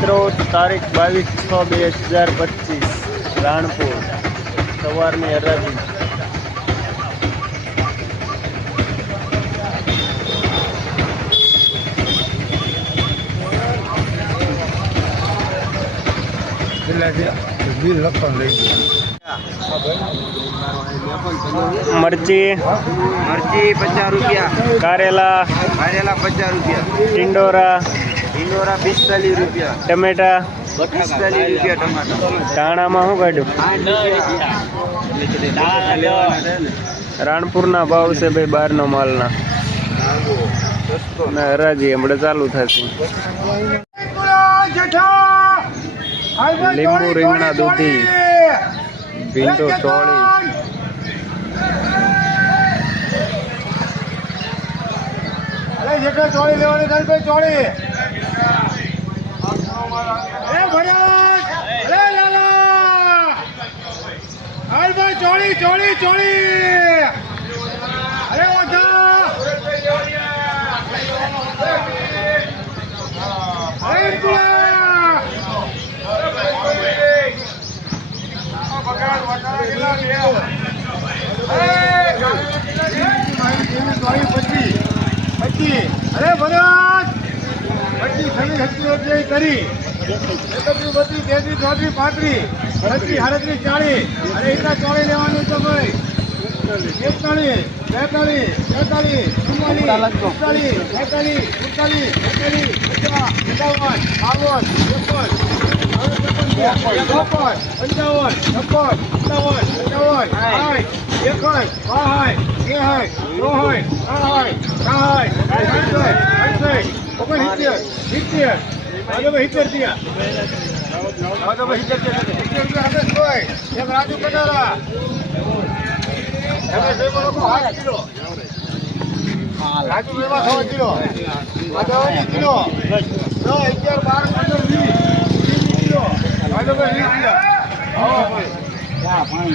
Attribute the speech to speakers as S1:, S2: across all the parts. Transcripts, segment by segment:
S1: મિત્રો તારીખ બાવીસ છ બે હજાર પચીસ રાણપુર. સવારની હરાજી મરચી.
S2: મરચી પચાસ રૂપિયા.
S1: કારેલા.
S2: કારેલા પચાસ રૂપિયા.
S1: ટિંડોરા.
S2: પિસ્તાલીસ રૂપિયા.
S1: ટમેટા?
S2: પિસ્તાલીસ રૂપિયા
S1: ધાણામાં શું કાઢ્યું? રાણપુરના ભાવ છે ભાઈ બહારનો માલના. ના હરાજી હમણાં ચાલુ થશે. લીંબુ રીંગણા દૂધી. ભીંડો ચોળી.
S3: ચોળી લેવાની ચોળી. અરે ભરત! અરે લાલા! હાલ ભાઈ, ચોળી ચોળી ચોળી! અરે ઓછા ઇન્દુલા પચી અરે ભરત! પચી છવ્વીસ સત્તર અધ્યાય કરી. એકત્રીસ બત્રીસ તેત્રીસ ચોત્રીસ પાંત્રીસ છત્રીસ સાડત્રીસ ચાળીસ અરે એટલા ચોળી લેવાનું છે ભાઈ. એકતાળીસ બેતાળીસ તેતાળીસ ચુમ્માલીસ પિસ્તાળીસ બેતાળીસ સુડતાલીસ બેતાળીસ પચાસ, એકાવન, બાવન ત્રેપન ચોપન, પંચાવન, છપ્પન, સત્તાવન પંચાવન સાઠ એકસઠ, બાસઠ ત્રેસઠ ચોસઠ સાઠ સાઠ અડસઠ ઓગણસિત્તેર, સિત્તેર રાજુ કટારા? રાજુ વેવા થવા કિલો. આજે કિલો. દસ અગિયાર બાર પંદર વીસ. કિલો. આજે ભાઈ વીસ કિલો. હા ભાઈ.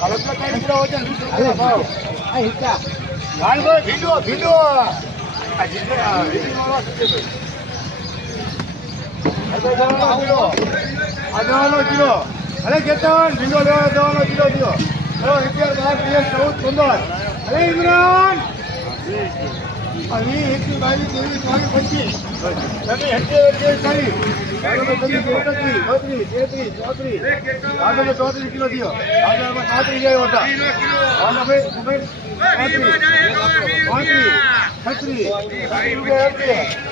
S3: હાલો તો કઈ કિલો વજન ભાઈ ભીડો ભીડો. આ જીતે આ જવાનો કિલો કિલો અરે કેતન ભીંડો લેવા જવાનો કિલો દિયો ચલો અગિયાર બાર તેર ચૌદ પંદર અરે ઇમરાન અહીં એકની બાવીસ ત્રેવીસ ચોવીસ પચીસ તમે હેઠે હેઠે ચાલીસ ચોત્રીસ આગળ ચોત્રીસ કિલો થયો આગળ પાંત્રીસ જાય હતા પાંત્રીસ પાંત્રીસ છત્રીસ રૂપિયા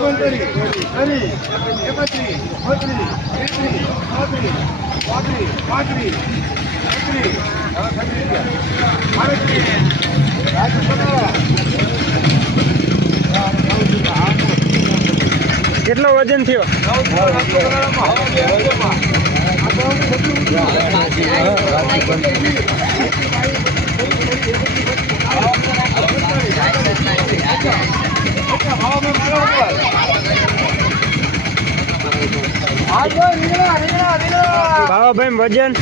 S3: ઓગણત્રીસ ત્રીસ એકત્રીસ બત્રીસ તેત્રીસ ચોત્રીસ પાંત્રીસ પાંત્રીસ છત્રીસ આડત્રીસ રાજુ પટારા
S1: કેટલો વજન થયો બાબાભાઈ વજન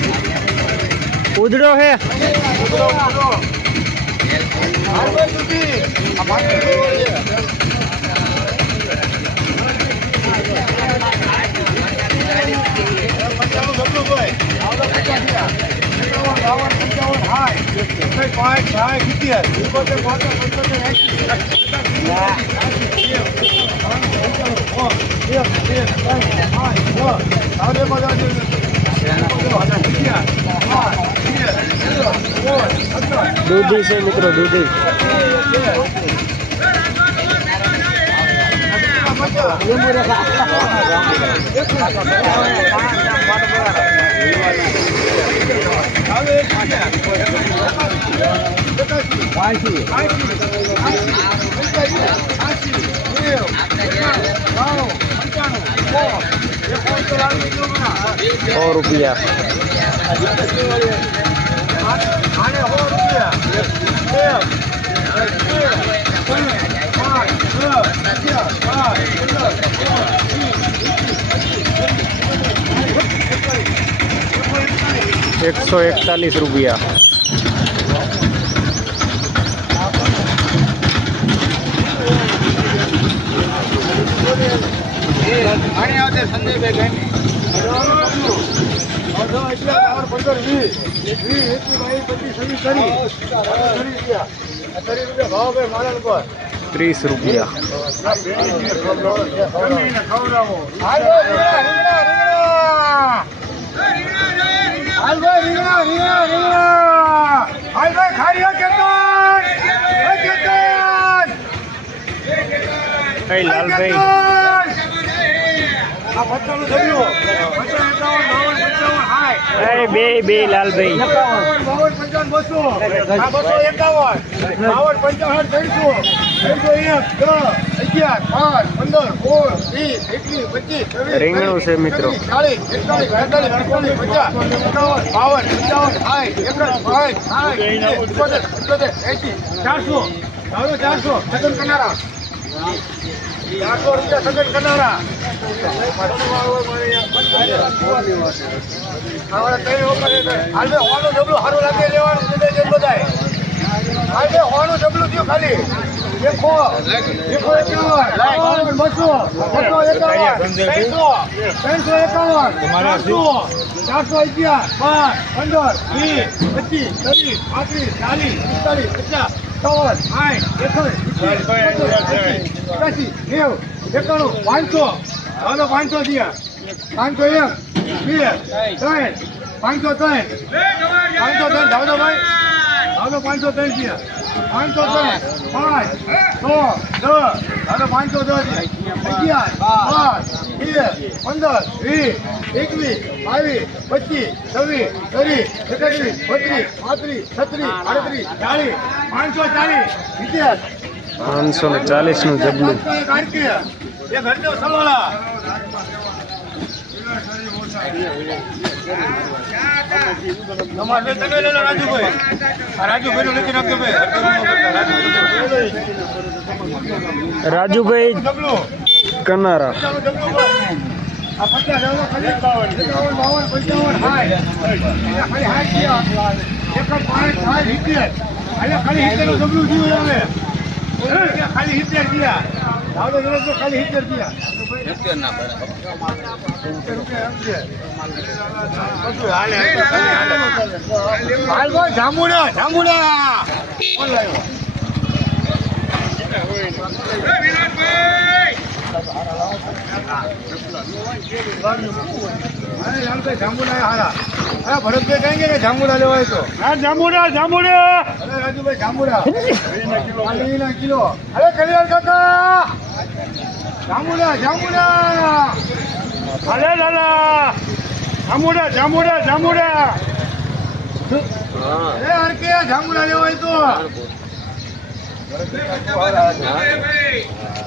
S1: ઉધડો હે દૂધી છે મિત્રો દૂધી.
S3: ભાઈ સો રૂપિયા.
S1: એકસો એકતાલીસ રૂપિયા.
S3: એકવીસ, આવશે પચીસ, છવ્વીસ, ત્રીસ. રૂપિયા. આ ત્રીસ
S1: એ બે બે લાલભાઈ
S3: એકાવન, બાવન, પંચાવન, બસો. એકાવન. બાવન, પંચાવન, ત્રણસો. ત્રણસો એક, અગિયાર, પાંચ પંદર, સોળ, વીસ, એકવીસ, પચીસ,
S1: રીંગણું છે મિત્રો.
S3: ચાલીસ, એકતાલીસ, બેતાલીસ, તેતાલીસ, પચાસ, એકાવન, બાવન, પંચાવન, સાઠ, એકસઠ, સાઠ, ચારસો. ચારસો. સગન કરનારા. ચારસો રૂપિયા સગન કરનારા. હવે કઈ વખત એટલે હાલ બે હોનું ડબલું સારું લાગે લેવાનું છે તે બધાય હોનું ડબલું થયું ખાલી દેખો દેખો એકાવન બસો ત્રણસો ત્રણસો એકાવન ચારસો ચારસો અગિયાર પાંચ પંદર વીસ પચીસ ત્રીસ પાંત્રીસ ચાલીસ પિસ્તાલીસ પચાસ ચોવન સાઠ એકસઠ એકાસી નેવું એકાણું પાંચસો. હાલો પાંચસો થયા પાંચસો એક બે ત્રણ. પાંચસો ત્રણ. પાંચસો ત્રણ જાવ ભાઈ. હાલો પાંચસો ત્રણ થયા પાંચસો દસ પાંચ છ દસ હાલો પાંચસો દસ અગિયાર બાર તેર પંદર વીસ એકવીસ બાવીસ પચીસ છવ્વીસ ત્રીસ એકત્રીસ બત્રીસ પાંત્રીસ છત્રીસ આડત્રીસ ચાલીસ પાંચસો ચાલીસ ઇતિહાસ
S1: પાંચસો ને ચાલીસનું જબલું
S3: રાજુભાઈ
S1: કનારા.
S3: ખાલી સાઠ અહીંયા ખાલી ગયા સિત્તેર ગયા ખાલી સિત્તેર ખાલી સિત્તેર થયા સિત્તેર રૂપિયા એમ છે. ભરતભાઈ કઈ ગયા જાંબુડા લેવાય તો હા જાંબુડા જાંબુડા. અરે રાજુભાઈ જાંબુડા લીના કિલો અરે કલ્યાણ કાકા જાંબુડા. જાંબુડા અરે લાલા જાંબુડા જાંબુડા જાંબુડા અરે હરકે જાંબુડા. લેવાય તો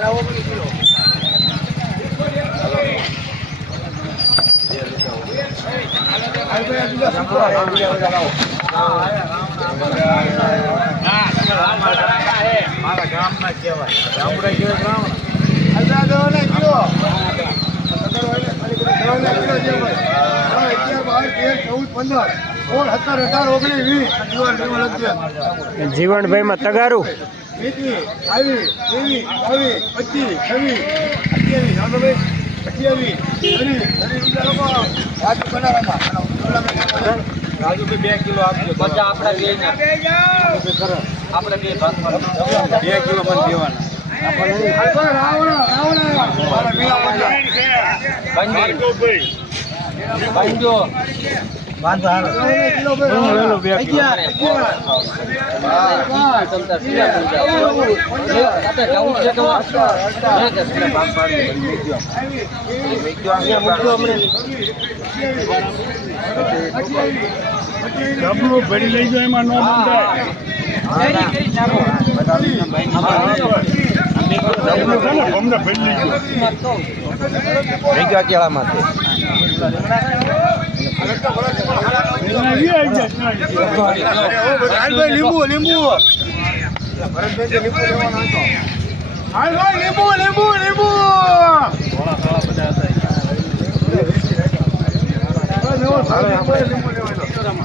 S3: છે અરે સંજી જાંબુડા લેવાય દાદા ચૌદ પંદર સોળ સત્તર ઓગણીસ વીસ જીવન જીવન
S1: તગારું.
S3: એકવીસ બાવીસ ત્રેવીસ ચોવીસ પચીસ છવ્વીસ અઠ્યાવીસ રાજુ બનારામાં રાજુ બે કિલો આપજો.
S2: બધા આપણા બે આપણે બે ભાગમાં
S3: બે કિલો પણ દેવાના. રાવણ
S1: ડબલું ભરી લઈ જાય એમાં નો બંધાય અમને ભરી લઈ જાય એના ઈ આવી જાય લીંબુ લીંબુ જાય.
S3: લીંબુ લીંબુ હાલ લીંબુ લીંબુ લીંબુ લીંબુ લીંબુ લેવાનો.